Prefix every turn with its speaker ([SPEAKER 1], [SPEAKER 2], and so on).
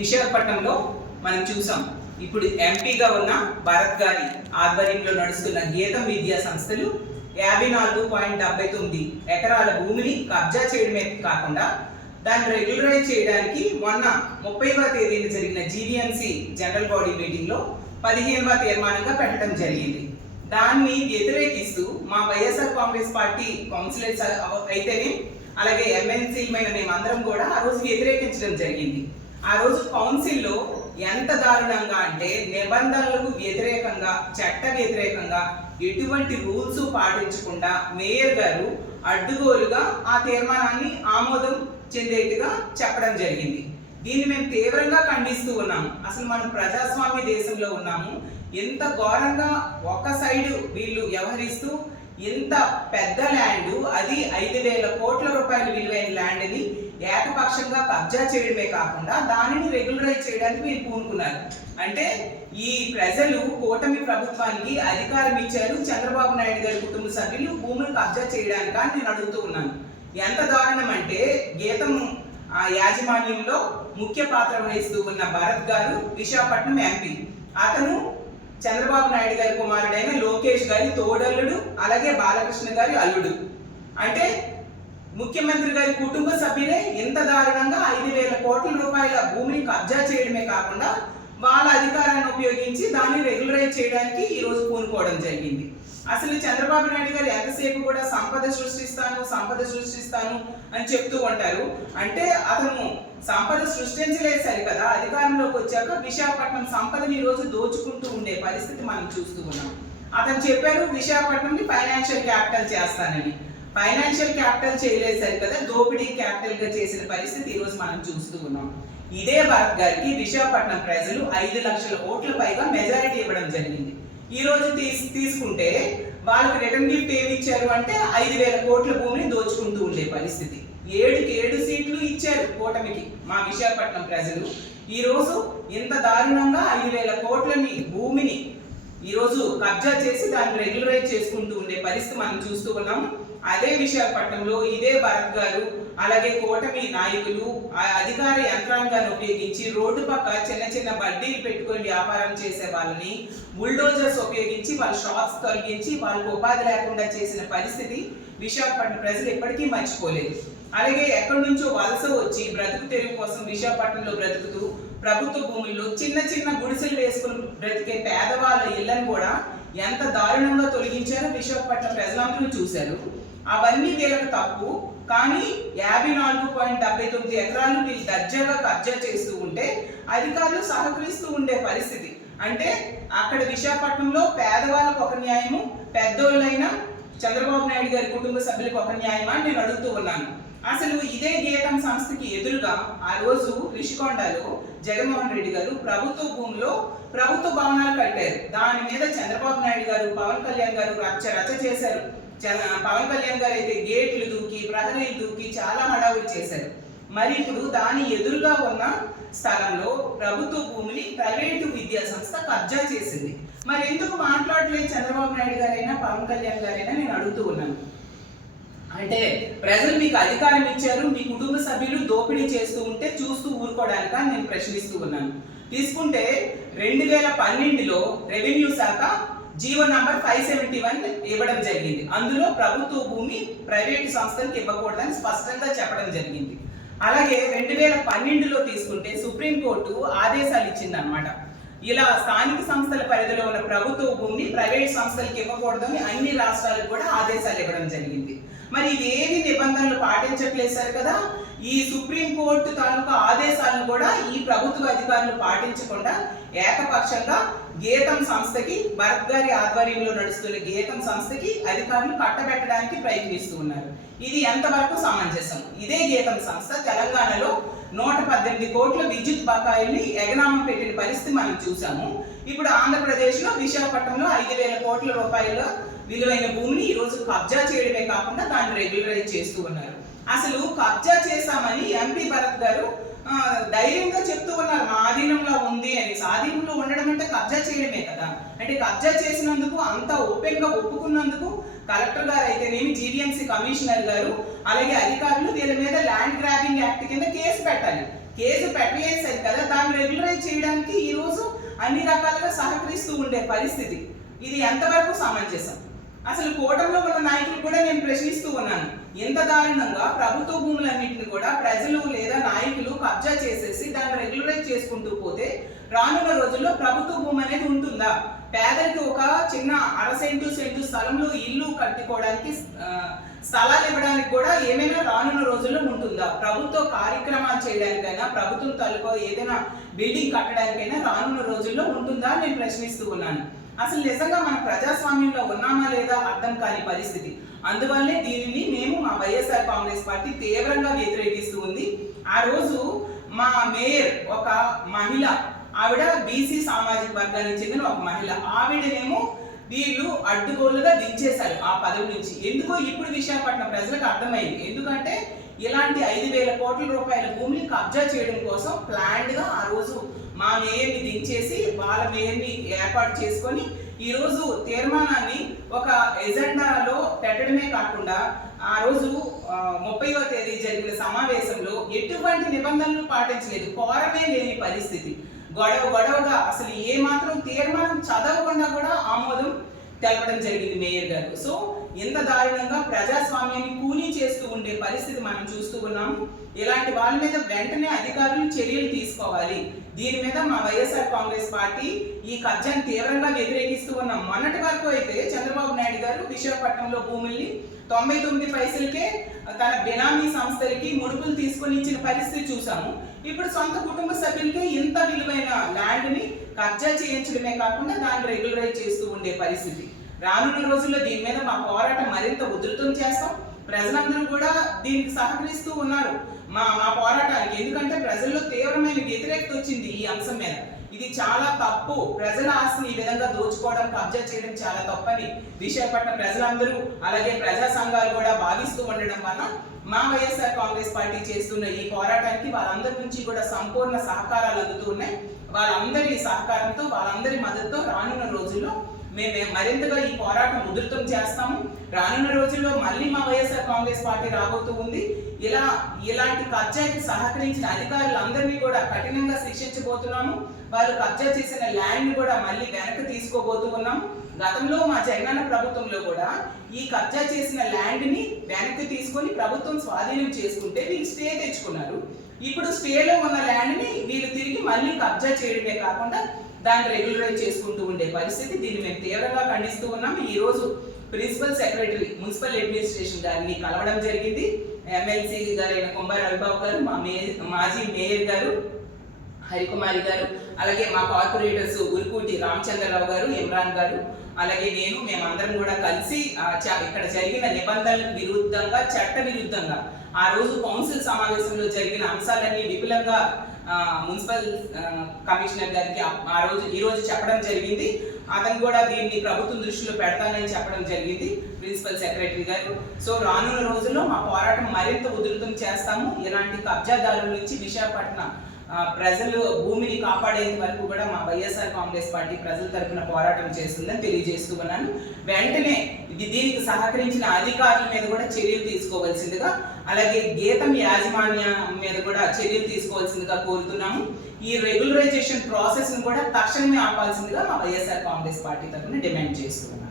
[SPEAKER 1] విశాఖపట్నంలో మనం చూసాం. ఇప్పుడు ఎంపీగా ఉన్న భరత్ గారి ఆధ్వర్యంలో నడుస్తున్న గీతం విద్యా సంస్థలు యాభై నాలుగు పాయింట్ డెబ్బై తొమ్మిది ఎకరాల భూమిని కబ్జా చేయడమే కాకుండా దాన్ని రెగ్యులరైజ్ చేయడానికి మొన్న ముప్పైవ తేదీన జరిగిన జీవీఎంసీ జనరల్ బాడీ మీటింగ్లో పదిహేనవ తీర్మానంగా పెట్టడం జరిగింది. దాన్ని వ్యతిరేకిస్తూ మా వైఎస్ఆర్ కాంగ్రెస్ పార్టీ కౌన్సిలర్స్ అయితేనే అలాగే ఎమ్మెల్సీలమైన మేమందరం కూడా ఆ రోజు వ్యతిరేకించడం జరిగింది. ఆ రోజు కౌన్సిల్లో ఎంత దారుణంగా అంటే నిబంధనలకు వ్యతిరేకంగా చట్ట వ్యతిరేకంగా ఎటువంటి రూల్స్ పాటించకుండా మేయర్ గారు అడ్డుగోలుగా ఆ తీర్మానాన్ని ఆమోదం చెందేట్టుగా చెప్పడం జరిగింది. దీన్ని మేము తీవ్రంగా ఖండిస్తూ ఉన్నాము అసలు మనం ప్రజాస్వామ్య దేశంలో ఉన్నాము. ఎంత ఘోరంగా ఒక సైడు వీళ్ళు వ్యవహరిస్తూ ఇంత పెద్ద ల్యాండ్ అది ఐదు వేల కోట్ల రూపాయల విలువైన ల్యాండ్ని ఏకపక్షంగా కబ్జా చేయడమే కాకుండా దానిని రెగ్యులరైజ్ చేయడానికి మీరు పూనుకున్నారు. అంటే ఈ ప్రజలు కూటమి ప్రభుత్వానికి అధికారం ఇచ్చారు. చంద్రబాబు నాయుడు గారి కుటుంబ సభ్యులు భూములు కబ్జా చేయడానికి అని నేను అడుగుతూ ఉన్నాను. ఎంత దారుణం అంటే గీతం ఆ యాజమాన్యంలో ముఖ్య పాత్ర వహిస్తూ ఉన్న భరత్ గారు విశాఖపట్నం ఎంపీ అతను చంద్రబాబు నాయుడు గారి కుమారుడైన లోకేష్ గారి తోడల్లుడు అలాగే బాలకృష్ణ గారి అల్లుడు. అంటే ముఖ్యమంత్రి గారి కుటుంబ సభ్యులే ఇంత దారుణంగా ఐదు వేల కోట్ల రూపాయల భూమిని కబ్జా చేయడమే కాకుండా వాళ్ళ అధికారాన్ని ఉపయోగించి దాన్ని రెగ్యులరైజ్ చేయడానికి ఈ రోజు పూనుకోవడం జరిగింది. అసలు చంద్రబాబు నాయుడు గారు ఎంతసేపు కూడా సంపద సృష్టిస్తాను సంపద సృష్టిస్తాను అని చెప్తూ ఉంటారు. అంటే అతను సంపద సృష్టించలేదు సరికదా అధికారంలోకి వచ్చాక విశాఖపట్నం సంపదని ఈ రోజు దోచుకుంటూ ఉండే పరిస్థితి మనం చూస్తూ ఉన్నాం. అతను చెప్పారు విశాఖపట్నంని ఫైనాన్షియల్ క్యాపిటల్ చేస్తానని. ఫైనాన్షియల్ క్యాపిటల్ చేయలేదు సరికదా దోపిడీ క్యాపిటల్గా చేసిన పరిస్థితి ఈ రోజు మనం చూస్తూ ఉన్నాం. ఇదే భరత్ గారికి విశాఖపట్నం ప్రజలు ఐదు లక్షల ఓట్ల పైగా మెజారిటీ ఇవ్వడం జరిగింది. ఈ రోజు తీస్ తీసుకుంటే వాళ్ళకి రిటర్న్ గిఫ్ట్ ఏమి ఇచ్చారు అంటే ఐదు వేల కోట్ల భూమిని దోచుకుంటూ ఉండే పరిస్థితి. ఏడుకి ఏడు సీట్లు ఇచ్చారు కూటమికి మా విశాఖపట్నం ప్రజలు. ఈ రోజు ఇంత దారుణంగా ఐదు వేల కోట్లని భూమిని ఈ రోజు కబ్జా చేసి దాన్ని రెగ్యులరైజ్ చేసుకుంటూ ఉండే పరిస్థితి మనం చూస్తూ ఉన్నాం. అదే విశాఖపట్నంలో ఇదే భరత్ గారు అలాగే కూటమి నాయకులు అధికార యంత్రాంగాన్ని ఉపయోగించి రోడ్డు పక్క చిన్న చిన్న బడ్డీలు పెట్టుకొని వ్యాపారం చేసే వాళ్ళని బుల్డోజర్స్ ఉపయోగించి వాళ్ళ షాప్స్ తొలగించి వాళ్ళకు ఉపాధి లేకుండా చేసిన పరిస్థితి విశాఖపట్నం ప్రజలు ఎప్పటికీ మర్చిపోలేదు. అలాగే ఎక్కడి నుంచో వలస వచ్చి బ్రతుకు తెరువు కోసం విశాఖపట్నంలో బ్రతుకుతూ ప్రభుత్వ భూముల్లో చిన్న చిన్న గుడిసెలు వేసుకుని బ్రతికే పేదవాళ్ళ ఇళ్ళను కూడా ఎంత దారుణంగా తొలగించారో విశాఖపట్నం ప్రజలందరూ చూశారు. అవన్నీ వీళ్ళకి తప్పు. కానీ యాభై నాలుగు పాయింట్ డెబ్బై తొమ్మిది ఎకరాలు వీళ్ళు దర్జాగా కబ్జా చేస్తూ ఉంటే అధికారులు సహకరిస్తూ ఉండే పరిస్థితి. అంటే అక్కడ విశాఖపట్నంలో పేదవాళ్ళకు ఒక న్యాయము పెద్దోళ్ళైనా చంద్రబాబు నాయుడు గారి కుటుంబ సభ్యులకు ఒక న్యాయమా అని నేను అడుగుతూ ఉన్నాను. అసలు ఇదే గీతం సంస్థకి ఎదురుగా ఆ రోజు రిషికొండలో జగన్మోహన్ రెడ్డి గారు ప్రభుత్వ భూమిలో ప్రభుత్వ భవనాలు కట్టారు. దాని మీద చంద్రబాబు నాయుడు గారు పవన్ కళ్యాణ్ గారు రచ్చ రచ్చ చేశారు. పవన్ కళ్యాణ్ గారు అయితే గేట్లు దూకి ప్రహరీలు దూకి చాలా హడావులు చేశారు. మరి ఇప్పుడు దాని ఎదురుగా ఉన్న స్థలంలో ప్రభుత్వ భూమిని ప్రైవేటు విద్యా సంస్థ కబ్జా చేసింది. మరి ఎందుకు మాట్లాడలేదు చంద్రబాబు నాయుడు గారైనా పవన్ కళ్యాణ్ గారైనా నేను అడుగుతూ ఉన్నాను. అంటే ప్రజలు మీకు అధికారం ఇచ్చారు మీ కుటుంబ సభ్యులు దోపిడీ చేస్తూ ఉంటే చూస్తూ ఊరుకోవడానిక నేను ప్రశ్నిస్తూ ఉన్నాను. తీసుకుంటే రెండు వేల పన్నెండులో రెవెన్యూ శాఖ GO number five seventy one ఇవ్వడం జరిగింది. అందులో ప్రభుత్వ భూమి ప్రైవేటు సంస్థలకు ఇవ్వకూడదని స్పష్టంగా చెప్పడం జరిగింది. అలాగే రెండు వేల పన్నెండులో తీసుకుంటే సుప్రీంకోర్టు ఆదేశాలు ఇచ్చిందనమాట ఇలా స్థానిక సంస్థల పరిధిలో ఉన్న ప్రభుత్వ భూమిని ప్రైవేట్ సంస్థలకు ఇవ్వకూడదని అన్ని రాష్ట్రాలకు కూడా ఆదేశాలు ఇవ్వడం జరిగింది. మరి ఇవేవి నిబంధనలు పాటించట్లేదు సార్ కదా? ఈ సుప్రీంకోర్టు తాలూకా ఆదేశాలను కూడా ఈ ప్రభుత్వ అధికారులు పాటించకుండా ఏకపక్షంగా గీతం సంస్థకి భరత్ గారి ఆధ్వర్యంలో నడుస్తున్న గీతం సంస్థకి అధికారులు కట్టబెట్టడానికి ప్రయత్నిస్తూ ఉన్నారు. ఇది ఎంతవరకు సమంజసం? ఇదే గీతం సంస్థ తెలంగాణలో నూట పద్దెనిమిది కోట్ల విద్యుత్ బకాయిల్ని ఎగనామం పెట్టిన పరిస్థితి మనం చూసాము ఇప్పుడు ఆంధ్రప్రదేశ్లో విశాఖపట్నంలో ఐదు వేల కోట్ల రూపాయల విలువైన భూమిని ఈ రోజు కబ్జా చేయడమే కాకుండా దాన్ని రెగ్యులరైజ్ చేస్తూ ఉన్నారు. అసలు కబ్జా చేశామని ఎంపీ భరత్ గారు ధైర్యంగా చెప్తూ ఉన్నారు మా ఆధీనంలో ఉంది అని. ఆధీనంలో ఉండడం అంటే కబ్జా చేయడమే కదా. అంటే కబ్జా చేసినందుకు అంత ఓపెన్గా ఒప్పుకున్నందుకు కలెక్టర్ గారు అయితేనేమి జీవీఎంసీ కమిషనర్ గారు అలాగే అధికారులు వీళ్ళ మీద ల్యాండ్ గ్రాబింగ్ యాక్ట్ కింద కేసు పెట్టాలి. కేసు పెట్టలేదు సరి కదా దాన్ని రెగ్యులరైజ్ చేయడానికి ఈ రోజు అన్ని రకాలుగా సహకరిస్తూ ఉండే పరిస్థితి. ఇది ఎంతవరకు సమంజసం? అసలు కూటమిలో ఉన్న నాయకులు కూడా నేను ప్రశ్నిస్తూ ఉన్నాను. ఎంత దారుణంగా ప్రభుత్వ భూములన్నింటిని కూడా ప్రజలు లేదా నాయకులు కబ్జా చేసేసి దాన్ని రెగ్యులరైజ్ చేసుకుంటూ పోతే రానున్న రోజుల్లో ప్రభుత్వ భూమి అనేది ఉంటుందా? పేదరికి ఒక చిన్న అర సెంటు సెంటు స్థలంలో ఇల్లు కట్టుకోవడానికి స్థలాలు ఇవ్వడానికి కూడా ఏమైనా రానున్న రోజుల్లో ఉంటుందా? ప్రభుత్వ కార్యక్రమాలు చేయడానికైనా ప్రభుత్వం తలుపు ఏదైనా బిల్డింగ్ కట్టడానికైనా రానున్న రోజుల్లో ఉంటుందా నేను ప్రశ్నిస్తూ ఉన్నాను. అసలు నిజంగా మన ప్రజాస్వామ్యంలో ఉన్నామా లేదా అర్థం కాని పరిస్థితి. అందువల్లే దీనిని మేము మా వైఎస్ఆర్ కాంగ్రెస్ పార్టీ తీవ్రంగా వ్యతిరేకిస్తూ ఉంది ఆ రోజు మా మేయర్ ఒక మహిళ ఆవిడ బీసీ సామాజిక వర్గానికి చెందిన ఒక మహిళ. ఆవిడనేమో వీళ్ళు అడ్డుగోలుగా దించేశారు ఆ పదవి నుంచి. ఎందుకో ఇప్పుడు విశాఖపట్నం ప్రజలకు అర్థమైంది. ఎందుకంటే ఇలాంటి ఐదు వేల కోట్ల రూపాయల భూమిని కబ్జా చేయడం కోసం ప్లాన్డ్గా ఆ రోజు మా మేయర్ని దించేసి వాళ్ళ మేయర్ని ఏర్పాటు చేసుకొని ఈరోజు తీర్మానాన్ని ఒక ఎజెండాలో పెట్టడమే కాకుండా ఆ రోజు ముప్పైవ తేదీ జరిగిన సమావేశంలో ఎటువంటి నిబంధనలు పాటించలేదు. కోరమే లేని పరిస్థితి. గొడవ గొడవగా అసలు ఏ మాత్రం తీర్మానం చదవకుండా కూడా ఆమోదం తెలపడం జరిగింది మేయర్ గారు. సో ఇంత దారుణంగా ప్రజాస్వామ్యాన్ని కూలీ చేస్తూ ఉండే పరిస్థితి మనం చూస్తూ ఉన్నాము ఇలాంటి వాళ్ళ మీద వెంటనే అధికారులు చర్యలు తీసుకోవాలి. దీని మీద మా వైఎస్ఆర్ కాంగ్రెస్ పార్టీ ఈ కబ్జాన్ని తీవ్రంగా వ్యతిరేకిస్తూ ఉన్నాం మొన్నటి వరకు అయితే చంద్రబాబు నాయుడు గారు విశాఖపట్నంలో భూముల్ని తొంభై తొమ్మిది పైసలకే తన బినామీ సంస్థలకి ముడుపులు తీసుకొని ఇచ్చిన పరిస్థితి చూసాము ఇప్పుడు సొంత కుటుంబ సభ్యులకే ఇంత విలువైన ల్యాండ్ని కబ్జా చేయించడమే కాకుండా దాన్ని రెగ్యులరైజ్ చేస్తూ ఉండే పరిస్థితి. రానున్న రోజుల్లో దీని మీద మా పోరాటం మరింత ఉధృతం చేస్తాం. ప్రజలందరూ కూడా దీనికి సహకరిస్తూ ఉన్నారు. మా మా పోరాటానికి. ఎందుకంటే ప్రజల్లో తీవ్రమైన వ్యతిరేకత వచ్చింది ఈ అంశం మీద. ఇది చాలా తప్పు. ప్రజల ఆస్తిని ఈ విధంగా దోచుకోవడం కబ్జా చేయడం చాలా తప్పని విశాఖపట్నం ప్రజలందరూ అలాగే ప్రజా సంఘాలు కూడా భావిస్తూ ఉండడం వల్ల మా వైఎస్ఆర్ కాంగ్రెస్ పార్టీ చేస్తున్న ఈ పోరాటానికి వాళ్ళందరి నుంచి కూడా సంపూర్ణ సహకారాలు అందుతూ ఉన్నాయి. వాళ్ళందరి సహకారంతో వాళ్ళందరి మద్దతుతో రానున్న రోజుల్లో మేము మరింతగా ఈ పోరాటం ఉధృతం చేస్తాము. రానున్న రోజుల్లో మళ్ళీ మా వైఎస్ఆర్ కాంగ్రెస్ పార్టీ రాబోతూ ఉంది. ఇలా ఇలాంటి కబ్జాకి సహకరించిన అధికారులందరినీ కూడా కఠినంగా శిక్షించబోతున్నాము. వాళ్ళు కబ్జా చేసిన ల్యాండ్ కూడా మళ్ళీ వెనక్కి తీసుకోబోతూ ఉన్నాం గతంలో మా జగనన్న ప్రభుత్వంలో కూడా ఈ కబ్జా చేసిన ల్యాండ్ని వెనక్కి తీసుకొని ప్రభుత్వం స్వాధీనం చేసుకుంటే వీళ్ళు స్టే తెచ్చుకున్నారు. ఇప్పుడు స్టేలో ఉన్న ల్యాండ్ని వీళ్ళు తిరిగి మళ్ళీ కబ్జా చేయడమే కాకుండా దాన్ని రెగ్యులరైజ్ చేసుకుంటూ ఉండే పరిస్థితి దీన్ని మేము తీవ్రంగా ఖండిస్తూ ఉన్నాం. ఈ రోజు ప్రిన్సిపల్ సెక్రటరీ మున్సిపల్ అడ్మినిస్ట్రేషన్ గారిని కలవడం జరిగింది. ఎమ్మెల్సీ గారైన కుంభార రవిబాబు గారు మా మే మాజీ మేయర్ గారు హరికుమారి గారు అలాగే మా కార్పొరేటర్స్ ఉరుకూటి రామచంద్రరావు గారు ఇమ్రాన్ గారు అలాగే నేను మేమందరం కూడా కలిసి ఇక్కడ జరిగిన నిబంధనలకు విరుద్ధంగా చట్ట విరుద్ధంగా ఆ రోజు కౌన్సిల్ సమావేశంలో జరిగిన అంశాలన్నీ విపులంగా మున్సిపల్ కమిషనర్ గారికి ఆ- రోజు ఈ రోజు చెప్పడం జరిగింది. అతను కూడా దీన్ని ప్రభుత్వం దృష్టిలో పెడతానని చెప్పడం జరిగింది ప్రిన్సిపల్ సెక్రటరీ గారు. సో రానున్న రోజుల్లో మా పోరాటం మరింత ఉధృతం చేస్తాము. ఇలాంటి కబ్జాదారుల నుంచి విశాఖపట్నం ప్రజలు భూమిని కాపాడేంత వరకు కూడా మా వైఎస్ఆర్ కాంగ్రెస్ పార్టీ ప్రజల తరఫున పోరాటం చేస్తుందని తెలియజేస్తూ ఉన్నాను. వెంటనే దీనికి సహకరించిన అధికారుల మీద కూడా చర్యలు తీసుకోవాల్సిందిగా అలాగే గీతం యాజమాన్యం మీద కూడా చర్యలు తీసుకోవాల్సిందిగా కోరుతున్నాము. ఈ రెగ్యులరైజేషన్ ప్రాసెస్ను కూడా తక్షణమే ఆపాల్సిందిగా మా వైఎస్ఆర్ కాంగ్రెస్ పార్టీ తరఫున డిమాండ్ చేస్తున్నాము.